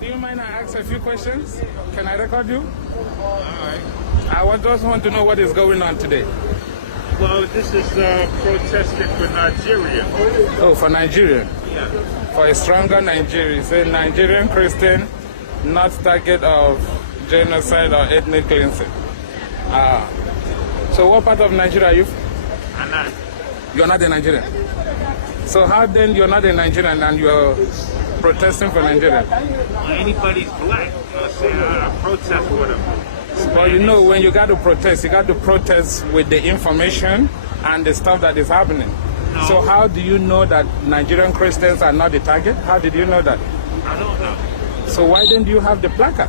do you mind I ask a few questions? Can I record you? All right. Just want to know what is going on today. Well, this is protesting for Nigeria. Oh, for Nigeria? Yeah. For a stronger Nigeria. Say Nigerian Christian, not target of genocide or ethnic cleansing. So what part of Nigeria are you from? I'm not. You're not a Nigerian. So how then you're not a Nigerian and you're protesting for Nigeria? Anybody's black. You know what I'm saying? I protest for them. Well, you know, when you got to protest with the information and the stuff that is happening. No. So how do you know that Nigerian Christians are not the target? How did you know that? I don't know. So why didn't you have the placard?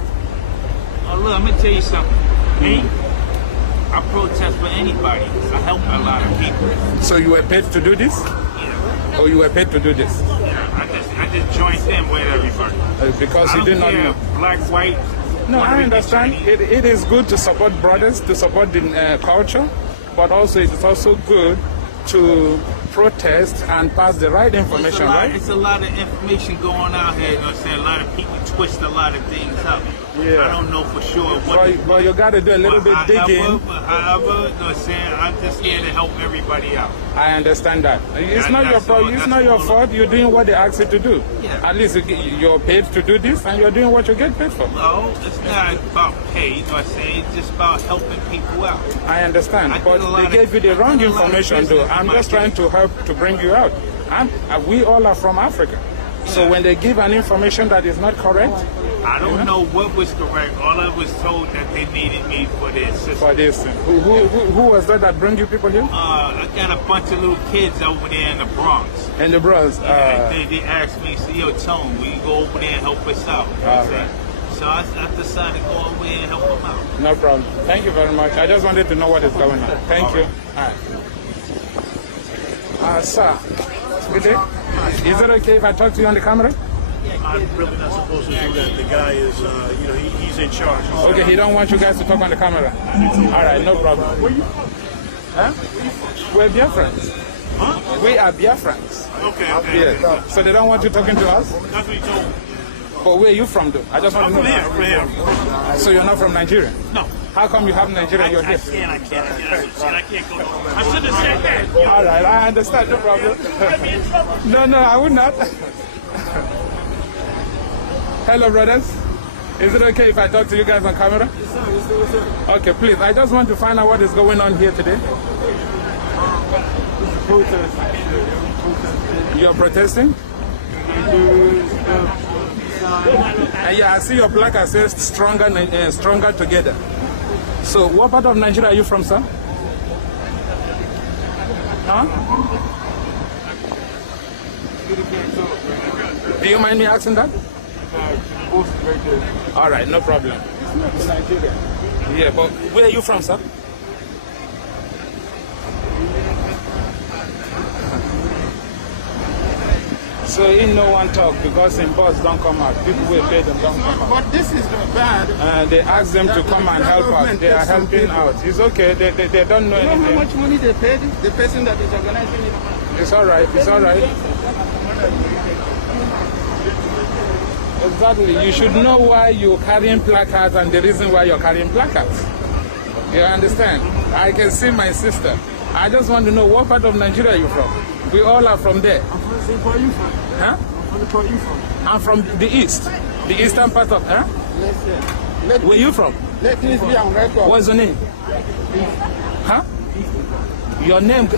Oh, look, I'm going to tell you something. Me, I protest for anybody. I help a lot of people. So you were paid to do this? Yeah. Or you were paid to do this? Yeah, I just joined in with everybody. Because you did not know. Black, white. No, I understand. It is good to support brothers, to support the culture, but also it is also good to protest and pass the right information, right? It's a lot of information going out here. You know what I'm saying? A lot of people twist a lot of things up. Yeah. I don't know for sure what. But you got to do a little bit digging. However, you know what I'm saying? I'm just here to help everybody out. I understand that. It's not your fault. It's not your fault. You're doing what they ask you to do. Yeah. At least you're paid to do this, and you're doing what you get paid for. No, it's not about pay. You know what I'm saying? It's just about helping people out. I understand, but they gave you the wrong information, though. I'm just trying to help to bring you out. We all are from Africa. So when they give an information that is not correct, I don't know what was correct. All I was told that they needed me for their system. For this, who was that bring you people here? I got a bunch of little kids over there in the Bronx. In the Bronx. They asked me, "See, yo, Tone, will you go over there and help us out?" You know what I'm saying? So I decided to go over there and help them out. No problem. Thank you very much. I just wanted to know what is going on. Thank you. All right. Sir, good day. Is it okay if I talk to you on the camera? I'm really not supposed to do that. The guy is, he's in charge. Okay, he don't want you guys to talk on the camera. All right, no problem. Where you? Huh? We're Biafrans. Huh? We are Biafrans. Okay. Yeah. So they don't want you talking to us? That's what he told me. But where are you from, though? I just want to know. I'm from here. So you're not from Nigeria? No. How come you have Nigeria in your I gift? can't go. I should have said that. All right, I understand. No problem. No, I would not. Hello, brothers. Is it okay if I talk to you guys on camera? Yes, sir. Okay, please. I just want to find out what is going on here today. You're protesting? Yeah, I see your placard says stronger together. So what part of Nigeria are you from, sir? Huh? Do you mind me asking that? All right, no problem. It's not Nigeria. Yeah, but where are you from, sir? So in no one talk because in bus don't come out. People will pay them don't come out. But this is not bad. They ask them to come and help us. They are helping out. It's okay. They don't know You know anything. how much money they paid the person that is organizing it? It's all right. It's all right. Exactly. You should know why you're carrying placards and the reason why you're carrying placards. You understand? I can see my sister. I just want to know what part of Nigeria you're from. We all are from there. I'm from the same part you from. Huh? From the part you from. I'm from the east. The eastern part of, huh? Listen. Where you from? Let this be on record. What's your name? Huh? Your name?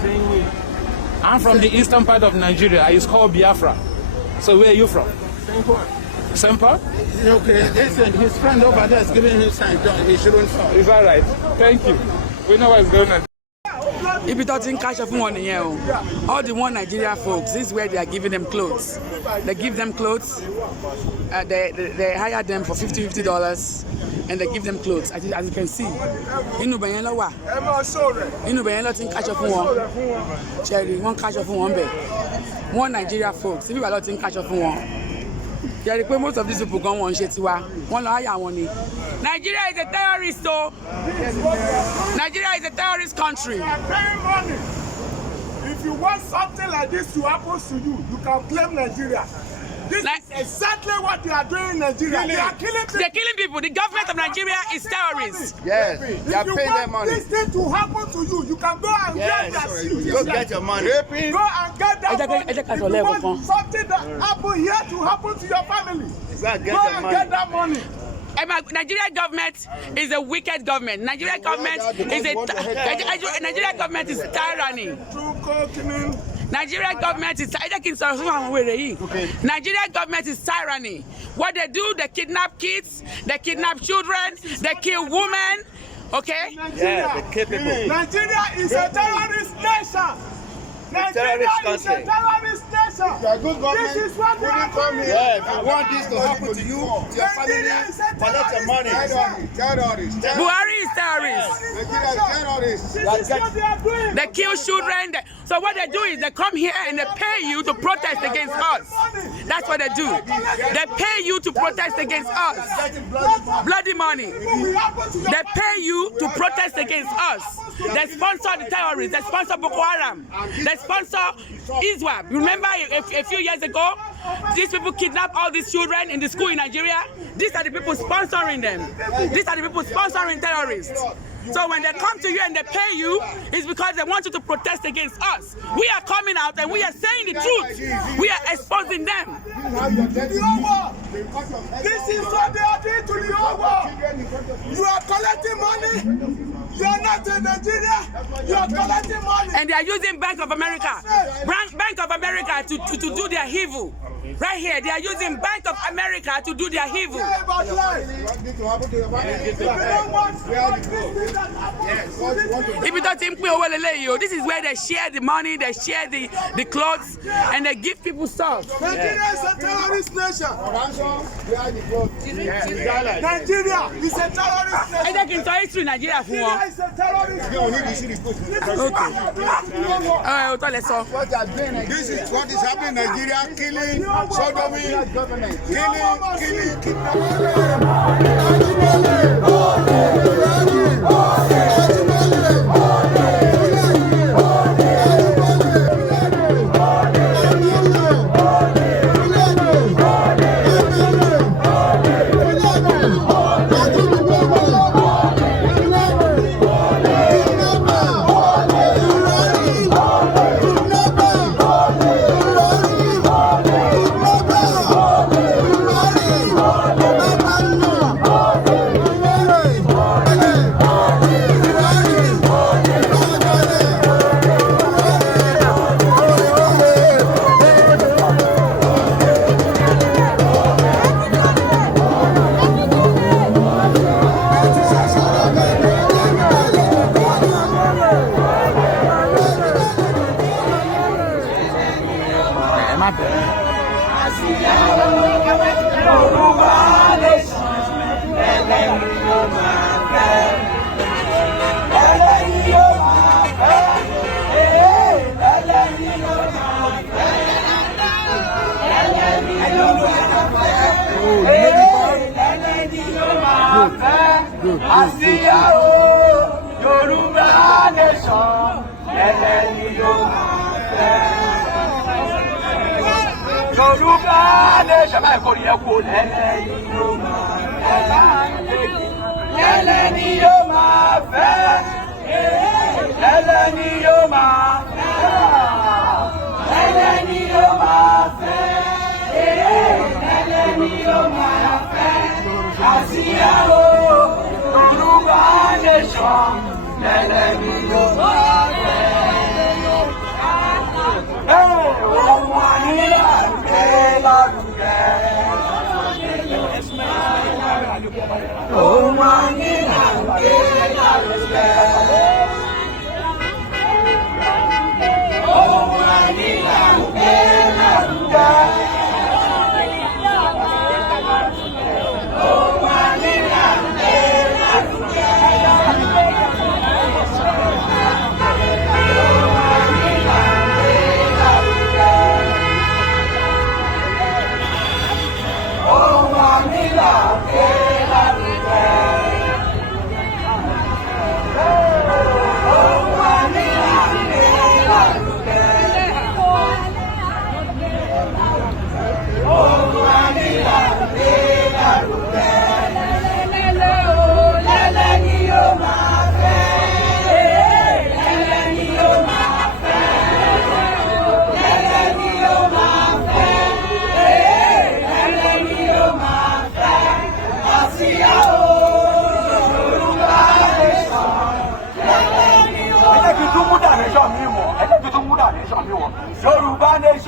I'm from the eastern part of Nigeria. It's called Biafra. So where are you from? Same part. Same part? Okay, listen, his friend over there is giving him sign. He shouldn't fall. It's all right. Thank you. We know what's going on. If it doesn't catch up one year, all the one Nigeria folks, this is where they are giving them clothes. They give them clothes, they hire them for $50, and they give them clothes. As you can see, inu beyen lo wa. Inu beyen lo tin catch up one. Cherry, one catch up one be. One Nigeria folks, if you are not in catch up one. Yeah, the most of these people go on Shetiwa. One hire one. Nigeria is a terrorist, so Nigeria is a terrorist country. You are paying money. If you want something like this to happen to you, you can claim Nigeria. This is exactly what they are doing in Nigeria. They are killing people. They're killing people. The government of Nigeria is terrorists. Yes, they are paying their money. If you want this thing to happen to you, you can go and get that shit. Go get your money. Go and get that money. If you want something that happen here to happen to your family, go and get that money. Nigerian government is a wicked government. Nigerian government is Nigerian government is tyranny. Nigerian government is Nigerian government is tyranny. What they do, they kidnap kids, they kidnap children, they kill women. Okay? Yeah, they kill people. Nigeria is a terrorist nation. Nigeria is a terrorist nation. This is what we are doing. Yeah, if you want this to happen to you, to your family, collect your money. Terrorists. Buhari is terrorist. This is what they are doing. They kill children. So what they do is they come here and they pay you to protest against us. That's what they do. They pay you to protest against us. Bloody money. They pay you to protest against us. They sponsor the terrorists. They sponsor Boko Haram. They sponsor ISWAP. Remember a few years ago, these people kidnapped all these children in the school in Nigeria. These are the people sponsoring them. These are the people sponsoring terrorists. So when they come to you and they pay you, it's because they want you to protest against us. We are coming out and we are saying the truth. We are exposing them. This is what they are doing to the whole world. You are collecting money. You are not in Nigeria. You are collecting money. And they are using Bank of America. Bank of America to do their evil. Right here, they are using Bank of America to do their evil. If you don't think this is where they share the money, they share the clothes, and they give people stuff. Nigeria is a terrorist nation. Nigeria is a terrorist nation. Nigeria is a terrorist nation. This is what is happening in Nigeria, killing, sodomy, killing.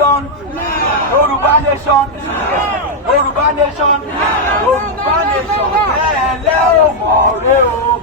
nation, Yoruba nation, Yoruba nation, Yoruba nation. Hello, Moreo.